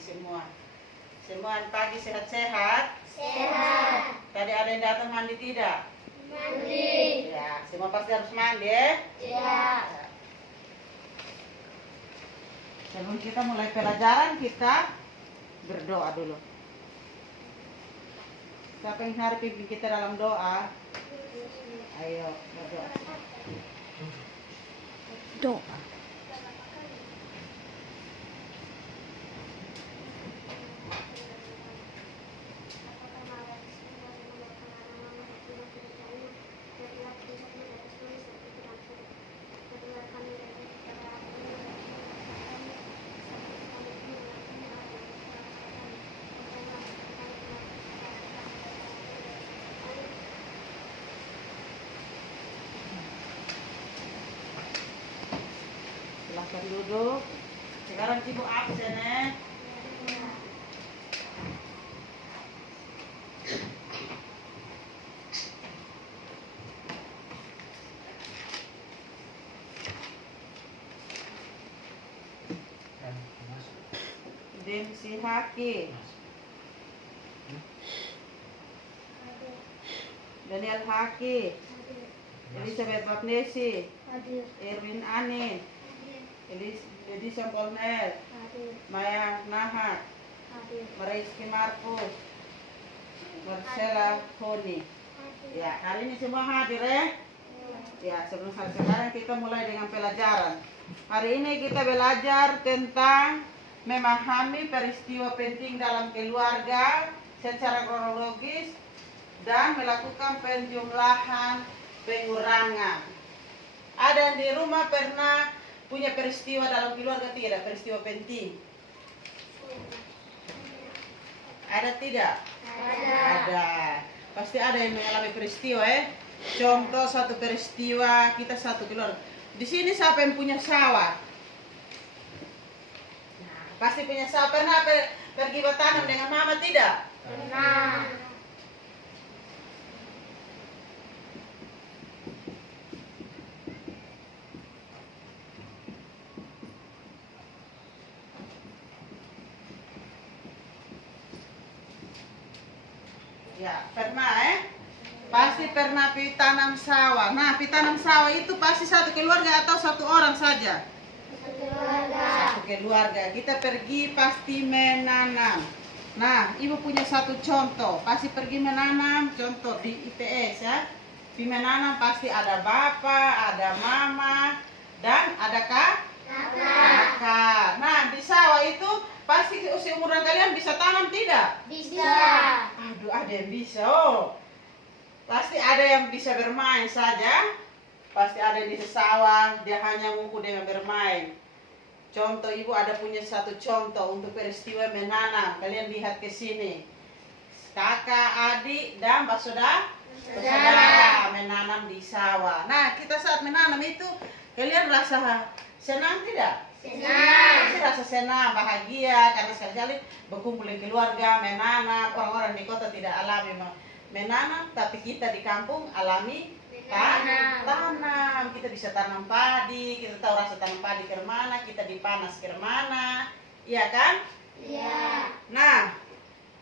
semua. Semua pagi sehat-sehat? Sehat. Tadi ada yang datang mandi tidak? Mandi. Ya, semua pasti harus mandi ya? Ya. Sebelum kita mulai pelajaran, kita berdoa dulu. Siapa yang harap pimpin kita dalam doa? Ayo berdoa. Doa. Silahkan duduk. Sekarang ibu absen ya. Dempsey Haki, Daniel Haki, Elizabeth Babnesi, Hadir. Erwin Ani, Edison Cornel, Hadir. Maya Nahat, Hadir. Mariski Marcus, Marcella Honi. Ya, hari ini semua hadir ya. Ya, sebelum sekarang kita mulai dengan pelajaran. Hari ini kita belajar tentang memahami peristiwa penting dalam keluarga secara kronologis dan melakukan penjumlahan pengurangan. Ada yang di rumah pernah punya peristiwa dalam keluarga tidak? Peristiwa penting? Ada tidak? Ada. Pasti ada yang mengalami peristiwa ya. Contoh satu peristiwa kita satu keluarga. Di sini siapa yang punya sawah? Nah, pasti punya sawah. Pernah pergi bertanam dengan mama tidak? Pernah. Ya, pernah Pasti pernah pi tanam sawah. Nah, pi tanam sawah itu pasti satu keluarga atau satu orang saja? Keluarga. Satu keluarga. Kita pergi pasti menanam. Nah, ibu punya satu contoh. Pasti pergi menanam, contoh di IPS ya. Pi menanam pasti ada bapak, ada mama, dan ada kakak. Nah, di sawah itu pasti seumuran kalian bisa tanam tidak? Bisa. Aduh, ada yang bisa. Oh, pasti ada yang bisa bermain saja. Pasti ada yang di sawah, dia hanya ngumpul dengan bermain. Contoh, ibu ada punya satu contoh untuk peristiwa menanam. Kalian lihat ke sini. Kakak, adik, dan saudara menanam di sawah. Nah, kita saat menanam itu, kalian rasa senang tidak? Senang. Pasti rasa senang, bahagia, karena sekali-kali berkumpul dengan keluarga, menanam. Orang-orang di kota tidak alami menanam, tapi kita di kampung alami tanam. Kita bisa tanam padi, kita tahu rasa tanam padi ke mana, kita dipanas ke mana, iya kan? Iya. Nah,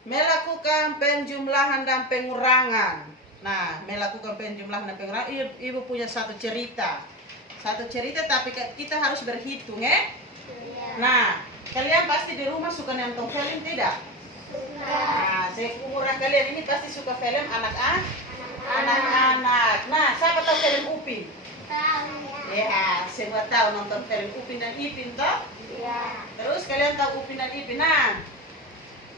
melakukan penjumlahan dan pengurangan. Nah, melakukan penjumlahan dan pengurangan, ibu punya satu cerita. Satu cerita, tapi kita harus berhitung Iya. Nah, kalian pasti di rumah suka nonton film tidak? Nah, seumuran kalian ini pasti suka film anak-anak. Nah, siapa tahu film Upin? Ya, semua tahu nonton film Upin dan Ipin toh? Iya. Terus kalian tahu Upin dan Ipin. Nah,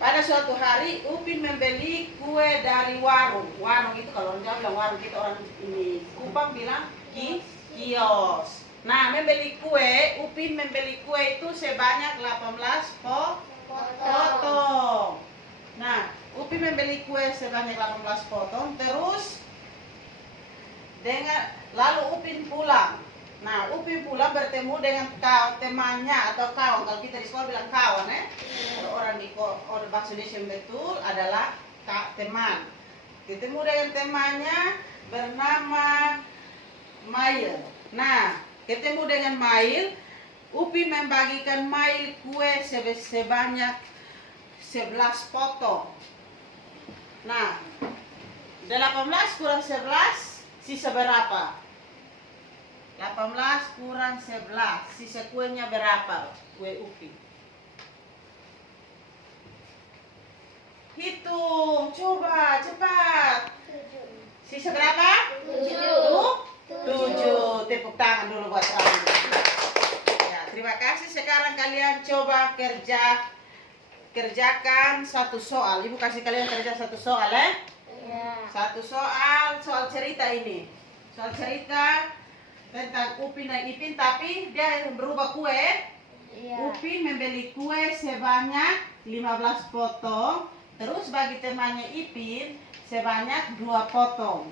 pada suatu hari Upin membeli kue dari warung. Warung itu kalau orang Jawa bilang warung, kita orang ini Kupang bilang kios. Nah, membeli kue, Upin membeli kue itu sebanyak 18 potong. Nah, Upin membeli kue sebanyak 18 potong, terus lalu Upin pulang. Nah, Upin pulang bertemu dengan temannya atau kawan. Kalau kita di sekolah bilang kawan Kalau orang di bahasa Indonesia betul adalah teman. Ketemu dengan temannya bernama Mail. Nah, ketemu dengan Mail, Upin membagikan Mail kue sebanyak 11 potong. Nah, 18 kurang 11 sisa berapa? 18 kurang 11 sisa kuenya berapa? Kue upi. Hitung, coba cepat. Sisa berapa? 7. Tepuk tangan dulu buat Rani. Ya, terima kasih. Sekarang kalian coba kerjakan satu soal. Ibu kasih kalian kerja satu soal, Ya. Satu soal cerita ini. Soal cerita tentang Upin dan Ipin, tapi dia berubah kue. Ya. Upin membeli kue sebanyak 15 potong, terus bagi temannya Ipin sebanyak 2 potong.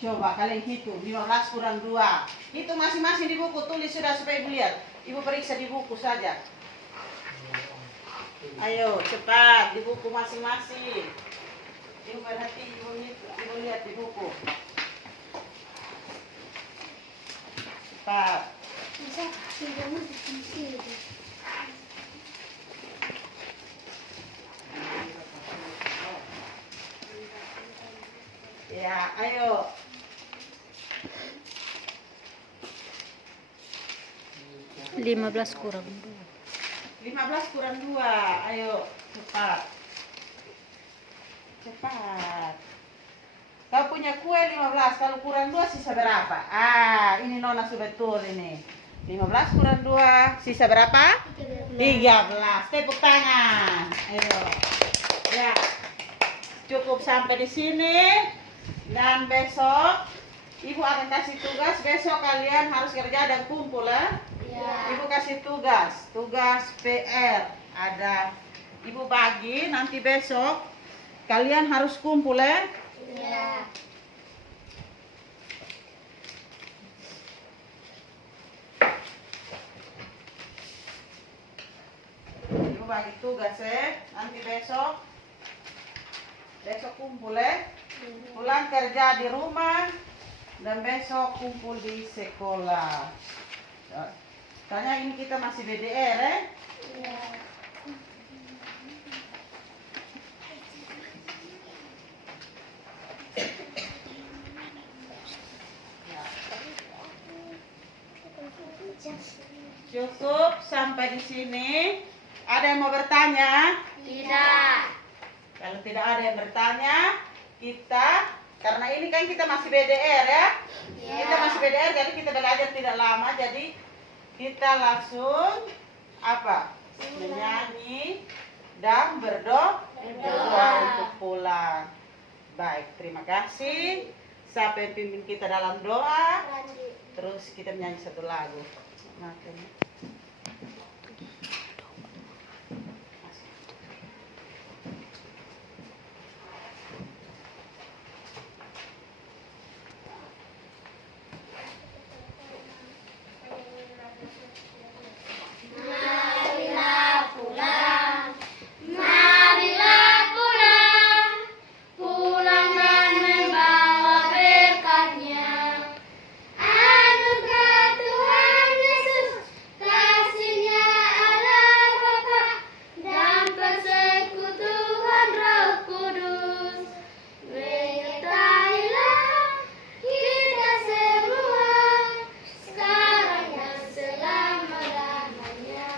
Coba kalian hitung, 15 kurang 2. Hitung masing-masing di buku, tulis sudah supaya ibu lihat. Ibu periksa di buku saja. Ayo, cepat di buku masing-masing. Ibu berhati, ibu lihat di buku. Cepat. Bisa pinjamnya di sini. Ya, ayo. 15 kurang 2. 15 kurang 2. Ayo, cepat. Cepat. Kau punya kue 15, kalau kurang 2 sisa berapa? Ah, ini Nona sudah betul ini. 15 kurang 2 sisa berapa? 13. Tepuk tangan. Ayo. Ya. Cukup sampai di sini. Dan besok Ibu akan kasih tugas. Besok kalian harus kerja dan kumpul ya. Ya. Ibu kasih tugas PR. Ada Ibu bagi, nanti besok kalian harus kumpul ya. Ya. Ibu bagi tugas ya. Nanti besok kumpul ya. Pulang kerja di rumah dan besok kumpul di sekolah. Tanya ini kita masih BDR ya. Ya. Cukup sampai di sini. Ada yang mau bertanya? Tidak. Kalau tidak ada yang bertanya, karena ini kan kita masih BDR ya. Ya. Kita masih BDR, jadi kita belajar tidak lama, jadi kita langsung menyanyi dan berdoa untuk pulang. Baik, terima kasih. Sampai pimpin kita dalam doa. Terus kita menyanyi satu lagu. Makan. Marilah pulang, marilah pulang, pulang dan membawa berkatnya. Anugerah Tuhan Yesus, kasih-Nya Allah Bapa, dan persekutuan Roh Kudus. Menyertailah kita semua, sekarang dan selama-lamanya.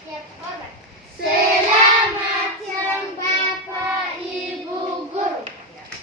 Siap, korban.